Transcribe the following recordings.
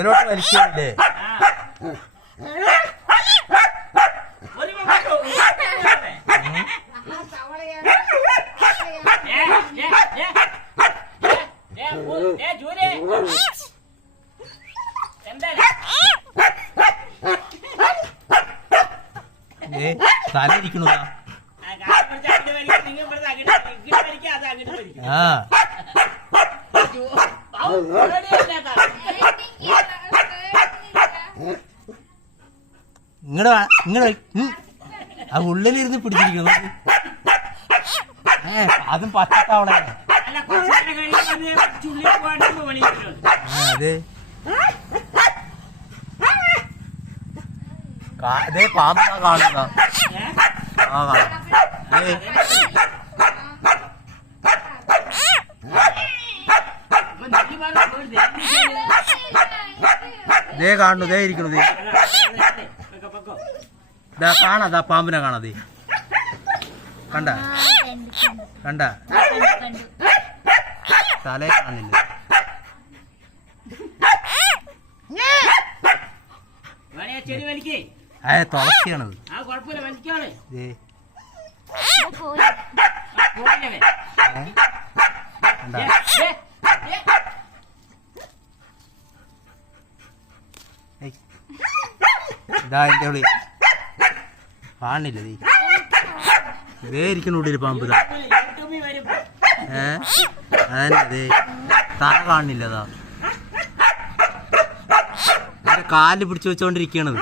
ഉള്ളിലോട്ട് വലിക്കല്ലേ ഒരു മിനിറ്റ് ഉള്ളിലോട്ട് ഏ, ഏ, ഏ, ഏ, ഏ, ഉ- ഏ, ജൂലി. എന്താണ് ഏ തല ഇരിക്കണതാ ആ, കാൽ പിടിച്ച് അങ്ങോട്ട് വലിക്ക്, നിങ്ങൾ ഇവിടുന്ന് അങ്ങോട്ട് ഇങ്ങോട്ട് വലിക്ക്, അത് അങ്ങോട്ട് വലിക്ക്. ആ ജൂ- ഔ, പേടിയല്ലേ താ? ഇങ്ങടെ ഇങ്ങടെ ആ ഉള്ളിലിരുന്ന് പിടിച്ചിരിക്കുന്നു. ഏ അതും പച്ചത്തവള അതെ. ദേ പാമ്പ് കാണുന്ന? ആ. ദേ കാണുന്നു ദേ ഇരിക്കണു ദേ അതാ, അതാ, അതെ. പൊക്കോ, പൊക്കോ. ദാ കാണാ പാമ്പിനെ കാണാതെ കണ്ട? കണ്ട? തല കാണുന്നില്ല. ഏ തുളസിയാണത് ആ കുഴപ്പമില്ല വലിക്കാണ് ദേ പോയില്ലേ ഏ, കണ്ട ഏയ്. ഇതാ എന്റെ ഉള്ളി കാണില്ല ദേ ദേ ഇരിക്കുന്ന ഉള്ളിൽ പാമ്പ് യൂട്യൂബിൽ വരും ഏ ദേ. തല കാണില്ല അതാ. എന്റെ കാൽ പിടിച്ചു വെച്ചോണ്ടിരിക്കണത്.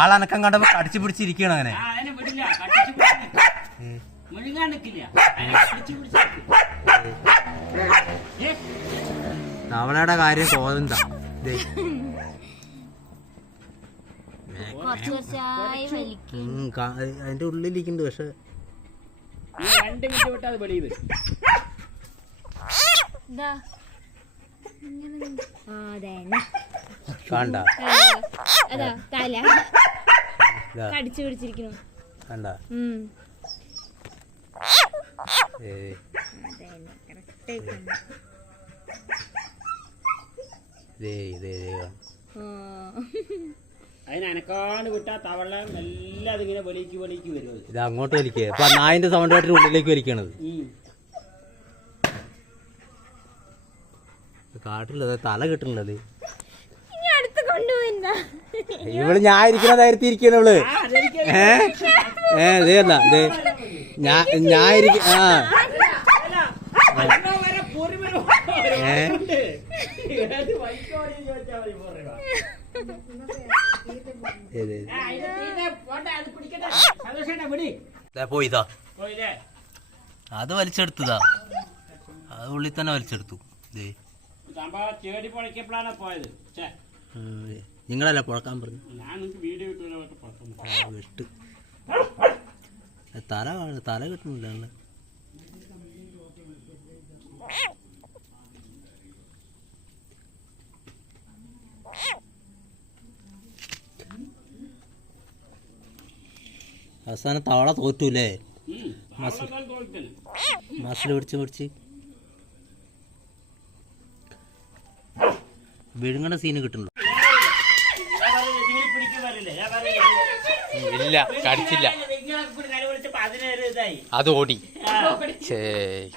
ആളനക്കം കണ്ടപ്പോ കടിച്ചു പിടിച്ചിരിക്കണം അങ്ങനെ. തവളയുടെ കാര്യം തോന്നുന്ന ദേ. കുറച്ച് കുറച്ചായി വലിക്കും. ഉം, കാ- അതിന്റെ ഉള്ളിലിരിക്കുന്നുണ്ട് പക്ഷെ. ഈ രണ്ട് മിനിറ്റ് വിട്ട് അത് വെളിയിൽ വരും. കണ്ട? കടിച്ചു പിടിച്ചിരിക്കുന്നു. കണ്ട ഉം. ഏ, അതന്നെ കറക്റ്റ് ആയിട്ടുണ്ട്. ദേ ദേ ദേ കാണും. ആ. അതിന് അനക്കാണ്ട് വിട്ടാ തവള എല്ലാം അതിങ്ങനെ വെളിക്ക് വെളിക്ക് വരും ഇത് അങ്ങോട്ട് വലിക്കുക. അപ്പൊ നായന്റെ സൗണ്ട് ആയിട്ട് ഉള്ളിലേക്ക് വലിക്കണത്. ഉം. കാട്ടില്ല തല കിട്ടണത് ഇവൾ ഞാൻ ഇരിക്കണ ധൈര്യത്തിൽ ഇരിക്കണ ഇവൾ. ഏ? ഏ ദേ അല്ല ദേ. ഞാൻ ഞാൻ ആ. പോയിതാ അത് വലിച്ചെടുത്തതാ. അത് ഉള്ളിൽ തന്നെ വലിച്ചെടുത്തു. നിങ്ങളല്ല പുഴക്കാൻ പറഞ്ഞു? വെട്ട്. തല തല കിട്ടുന്നില്ല അല്ല അവസാനം തവള തോറ്റൂലേ. മസിൽ പിടിച്ച് പിടിച്ച്. വിഴുങ്ങണ സീന് പറഞ്ഞില്ലേ, ഇല്ല കടിച്ചില്ല. അത് ഓടി. ശരി.